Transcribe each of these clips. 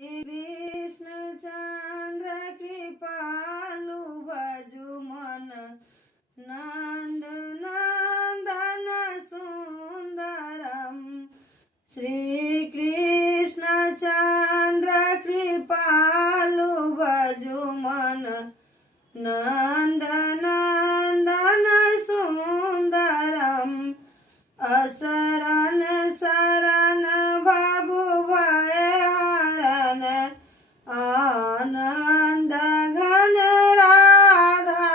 कृष्ण चंद्र कृपालु भजु मन नंद नंदन सुंदरम। श्री कृष्ण चंद्र कृपालु भजु मन नंद नंदन सुंदरम। असरन शरण बाबू भय हरण आनंद घन राधा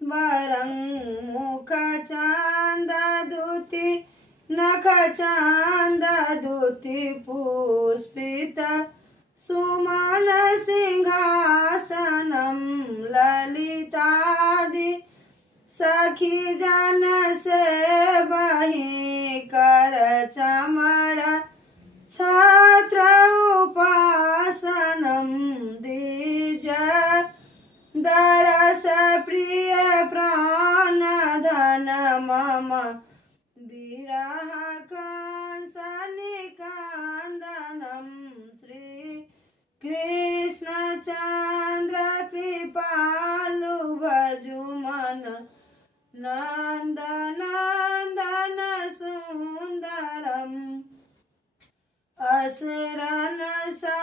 वरं मुख चांद दुति नख चांद दुति पुष्पित सुमन सिंहासनम ललितादि सखी जन से बही कर चमर छत्र उपासनम द्विज दरस प्रिय प्राण धन मम विरह कंसनिकंदनम। श्री कृष्ण चंद्र कृपालु भजु मन नंद नंदन सुंदरम। असुरन सा